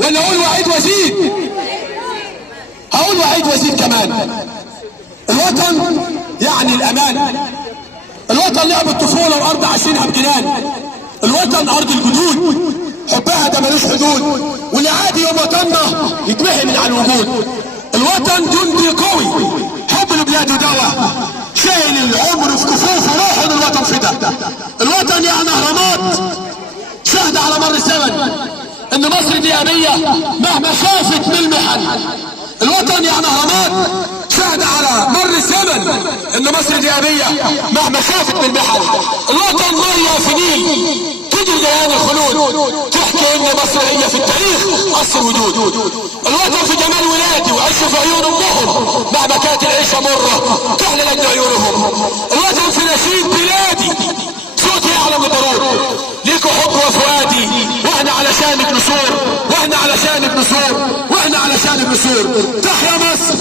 ولا اقول وعيد وزيد؟ هقول وعيد وزيد كمان. الوطن يعني الامان. الوطن لعب الطفوله وارض عايشينها بجنان. الوطن ارض الجدود، حبها ده ملوش حدود، واللي عادي يوم وطننا يتمحي من على الوجود. الوطن جندي قوي حب لبلاده دواء، شايل العمر في كفوفه روح الوطن فدا. الوطن يعني اهرامات شهد على مر الزمن ان مصر دي ابيه مهما شافت من المحن. الوطن يعني اهرامات شهد على مر الزمن ان مصر دي ابيه مهما شافت من المحن. الوطن ميه في نيل تجري جيان الخلود، تحكي ان مصر هي في التاريخ اصل وجود. الوطن في جمال ولادي وعيشه في عيون امهم مهما كانت العيشه مره تحلى لجن عيونهم. الوطن في نشيد بلادي صوتي يعلم الضرور، ليكوا حب وفؤادي واحنا علشانك نصور، واحنا علشانك نصور، واحنا علشانك نصور. تحيا مصر.